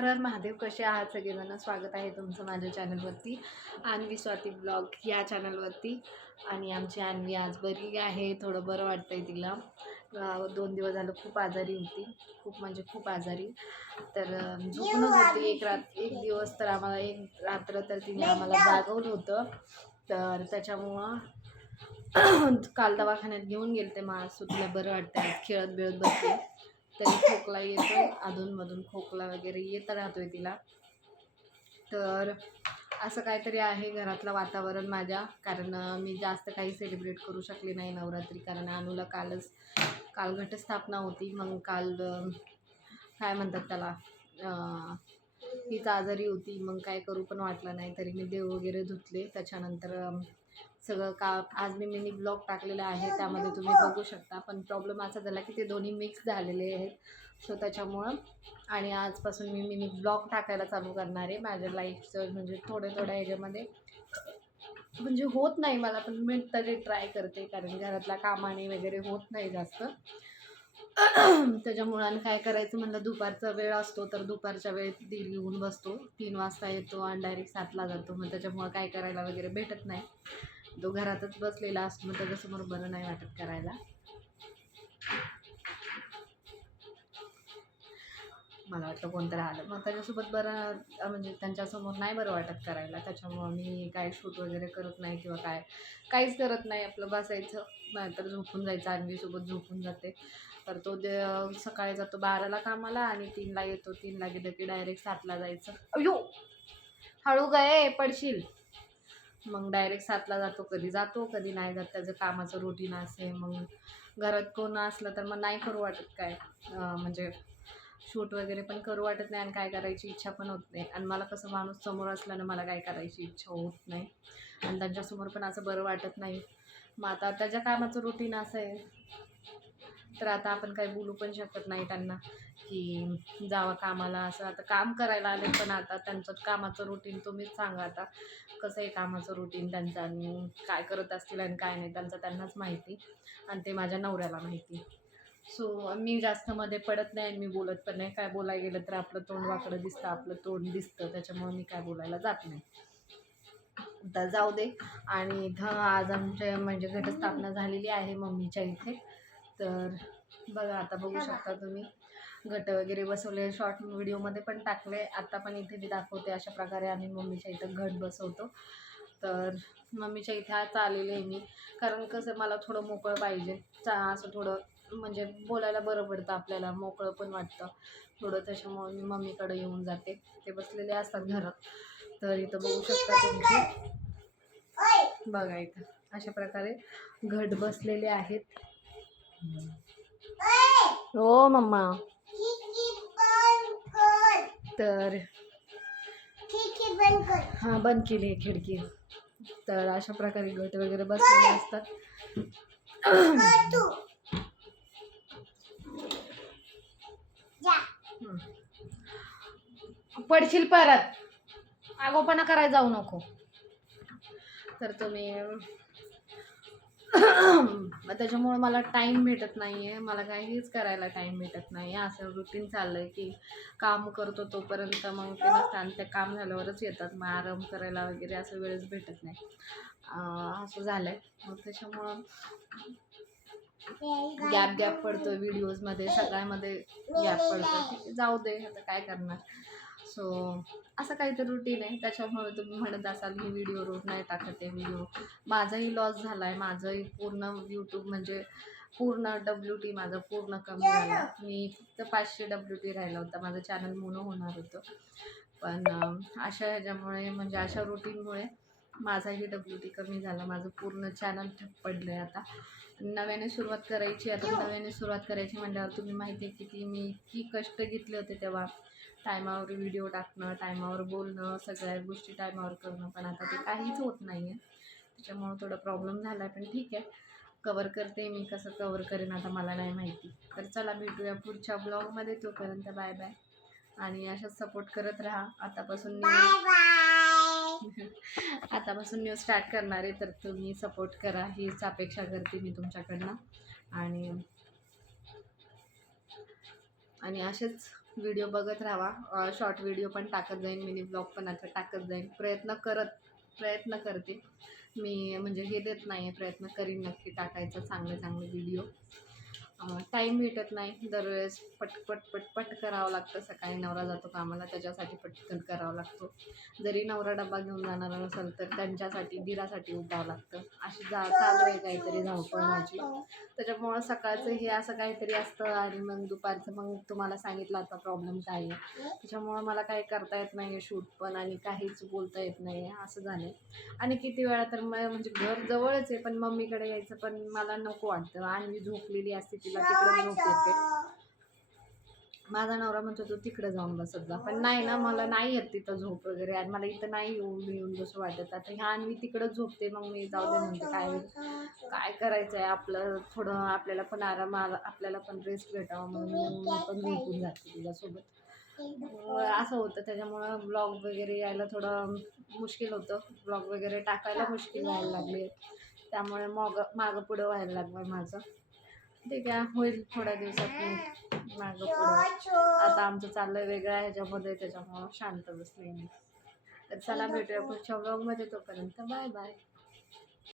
हर हर महादेव कसे आहात? सगळेजण स्वागत आहे तुमचं माझ्या चॅनलवरती. आणवी स्वाती ब्लॉग या चॅनलवरती. आणि आमची आणवी आज बरी आहे थोडं बरं वाटतं आहे तिला दोन दिवस झालं खूप आजारी होती. खूप म्हणजे खूप आजारी. तर झोपूनच होती. एक रात एक दिवस तर आम्हाला एक रात्र तर तिने आम्हाला जागवलं होतं. तर त्याच्यामुळं काल दवाखान्यात घेऊन गेले ते मासू सुटलं बरं वाटतं खेळत बिळत बसते तरी खोकला येतोय अधूनमधून खोकला वगैरे येत राहतोय तिला. तर असं काहीतरी आहे घरातलं वातावरण माझ्या कारण मी जास्त काही सेलिब्रेट करू शकले नाही नवरात्री कारण अनुला कालच काल घटस्थापना होती. मग काल काय म्हणतात त्याला हीच आजारी होती मग काय करू पण वाटलं नाही. तरी मी देव वगैरे धुतले. त्याच्यानंतर सगळं का आज मी मिनी ब्लॉग टाकलेला आहे त्यामध्ये तुम्ही बघू शकता. पण प्रॉब्लेम असा झाला की ते दोन्ही मिक्स झालेले आहेत. सो त्याच्यामुळं आणि आजपासून मी मिनी ब्लॉग टाकायला चालू करणार आहे. माझ्या लाईफचं म्हणजे थोड्या थोड्या ह्याच्यामध्ये. म्हणजे होत नाही मला पण मी तरी ट्राय करते. कारण घरातल्या कामाने वगैरे होत नाही जास्त. त्याच्यामुळं आणि काय करायचं म्हणलं दुपारचा वेळ असतो तर दुपारच्या वेळेत दिल घेऊन बसतो. तीन वाजता येतो आणि डायरेक्ट सातला जातो. मग त्याच्यामुळं काय करायला वगैरे भेटत नाही. तो घरातच बसलेला असतो. मग त्याच्यासमोर बरं नाही वाटत करायला. मला वाटलं कोणतं आलं. मग त्याच्यासोबत बरं म्हणजे त्यांच्यासमोर नाही बरं वाटत करायला. त्याच्यामुळं मी काय शूट वगैरे करत नाही किंवा काय काहीच करत नाही. आपलं बसायचं नाहीतर झोपून जायचं. आणवीसोबत झोपून जाते. तर तो दे सकाळी जातो बाराला कामाला आणि तीनला येतो. तीनला गेलं की डायरेक्ट सातला जायचं. अयो हळू गये पडशील. मग डायरेक्ट सातला जातो. कधी जातो कधी नाही जात. त्याचं कामाचं रुटीन असे मग घरात कोण असलं तर मग नाही करू वाटत काय. म्हणजे शूट वगैरे पण करू वाटत नाही आणि काय करायची इच्छा पण होत नाही. आणि मला कसं माणूस समोर असल्यानं मला काय करायची इच्छा होत नाही. आणि त्यांच्यासमोर पण असं बरं वाटत नाही. मग आता त्याच्या कामाचं रुटीन असं आहे. तर आता आपण काही बोलू पण शकत नाही त्यांना की जावा कामाला असं. आता काम करायला आले पण आता त्यांचं कामाचं रुटीन तुम्हीच सांगा आता. कसं आहे कामाचं रुटीन त्यांचं आणि काय करत असतील आणि काय नाही त्यांचं त्यांनाच माहिती. आणि ते माझ्या नवऱ्याला माहिती. सो मी जास्त मध्ये पडत नाही आणि मी बोलत पण नाही. काय बोलायला गेलं तर आपलं तोंड वाकडं दिसतं आपलं तोंड दिसतं. त्याच्यामुळे मी काय बोलायला जात नाही. तर जाऊ दे. आणि इथं आज आमच्या म्हणजे घटस्थापना झालेली आहे मम्मीच्या इथे. तर बघा आता बघू शकता तुम्ही. घट वगैरे बसवले. शॉर्ट व्हिडिओमध्ये पण टाकले. आता पण इथे मी दाखवते अशा प्रकारे आम्ही मम्मीच्या इथं घट बसवतो. तर मम्मीच्या इथे आज आलेले आहे मी. कारण कसं मला थोडं मोकळं पाहिजे. चा असं थोडं म्हणजे बोलायला बरं पडतं आपल्याला मोकळं पण वाटतं. थोडं त्याच्यामुळे मी मम्मीकडे येऊन जाते. ते बसलेले असतात घरात. तर इथं बघू शकता तुमची बघा इथं. अशा प्रकारे घट बसलेले आहेत. हो मम्मा. तर हां बंद केली आहे खिडकी. तर अशा प्रकारे घट वगैरे बसलेले असतात. पडशील परत. आगोपणा करायला जाऊ नको. तर तुम्ही मग त्याच्यामुळे मला टाईम भेटत नाही आहे मला काहीच करायला टाईम भेटत नाही आहे असं रुटीन चाललं आहे की काम करतो तोपर्यंत मग ते नसतं आणि ते काम झाल्यावरच येतात. मग आराम करायला वगैरे असं वेळच भेटत नाही. असं झालं आहे मग त्याच्यामुळं गॅप गॅप पडतो व्हिडिओजमध्ये सगळ्यामध्ये गॅप पडतो जाऊ दे आता काय करणार? सो असं काहीतरी रुटीन आहे. त्याच्यामुळे तुम्ही म्हणत असाल मी व्हिडिओ रोज नाही टाकत आहे व्हिडिओ माझाही लॉस झाला आहे माझंही पूर्ण यूट्यूब म्हणजे पूर्ण डब्ल्यू टी माझा पूर्ण कमी झाला. मी फक्त पाचशे डब्ल्यू टी राहिला होता. माझं चॅनल मोनो होणार होतं. पण अशा ह्याच्यामुळे म्हणजे अशा रुटीनमुळे माझाही डब्ल्यू टी कमी झाला. माझं पूर्ण चॅनल ठप्प पडलं आहे आता. नव्याने सुरुवात करायची. आता नव्याने सुरुवात करायची म्हटल्यावर तुम्ही माहिती आहे किती मी इतकी कष्ट घेतले होते तेव्हा. टायमावर व्हिडिओ टाकणं टायमावर बोलणं सगळ्या गोष्टी टायमावर करणं पण आता ते काहीच होत नाही आहे त्याच्यामुळं थोडा प्रॉब्लेम झाला आहे पण ठीक आहे. कवर करते मी कसं कवर करेन आता मला नाही माहिती. तर चला भेटूया पुढच्या ब्लॉगमध्ये तोपर्यंत बाय बाय आणि अशाच सपोर्ट करत राहा. आतापासून न्यू आतापासून न्यू स्टार्ट करणार आहे तर तुम्ही सपोर्ट करा. हीच अपेक्षा करते मी तुमच्याकडनं. आणि आणि असेच व्हिडिओ बघत राहा. शॉर्ट व्हिडिओ पण टाकत जाईन मिनी ब्लॉग पण आता टाकत जाईन. प्रयत्न करत प्रयत्न करते. मी म्हणजे हे देत नाही आहे प्रयत्न करीन नक्की टाकायचा चांगले चांगले व्हिडिओ टाईम भेटत नाही. दरवेळेस पटपट पटपट करावं लागतं. सकाळी नवरा जातो कामाला त्याच्यासाठी पटकन करावं लागतो. जरी नवरा डबा घेऊन जाणार नसेल तर त्यांच्यासाठी दिरासाठी उठावं लागतं. अशी जा चालू आहे काहीतरी धावपळ माझी. त्याच्यामुळं सकाळचं हे असं काहीतरी असतं आणि मग दुपारचं मग तुम्हाला सांगितलं आता प्रॉब्लेम काय आहे? त्याच्यामुळं मला काही करता येत नाही आहे शूट पण आणि काहीच बोलता येत नाही आहे असं झालं आणि किती वेळा तर मग म्हणजे घर जवळच आहे पण मम्मीकडे यायचं पण मला नको वाटतं. आणि मी झोपलेली असते तिला तिकडं झोप येते माझा नवरा म्हणतो तो तिकडे जाऊन बसत जा पण नाही ना मला नाही येत तिथं झोप वगैरे. आणि मला इथं नाही येऊन येऊन जसं वाटत. आता ह्या आणि मी तिकडं झोपते मग मी जाऊ दे म्हणते काय होईल काय करायचं आहे आपलं थोडं आपल्याला पण आराम आपल्याला पण रेस्ट भेटावा म्हणून मी पण झोपून जाते तिच्यासोबत. मग असं होतं त्याच्यामुळं ब्लॉग वगैरे यायला थोडं मुश्किल होतं. ब्लॉग वगैरे टाकायला मुश्किल व्हायला लागले. त्यामुळे मग मागं पुढं व्हायला लागलं माझं. ठीक आहे होईल थोड्या दिवसात मागं पुढं. आता आमचं चाललंय वेगळं आहे ह्याच्यामध्ये त्याच्यामुळं शांत बसले मी. तर चला भेटूया पुढच्या ब्लॉगमध्ये तोपर्यंत. Bye bye.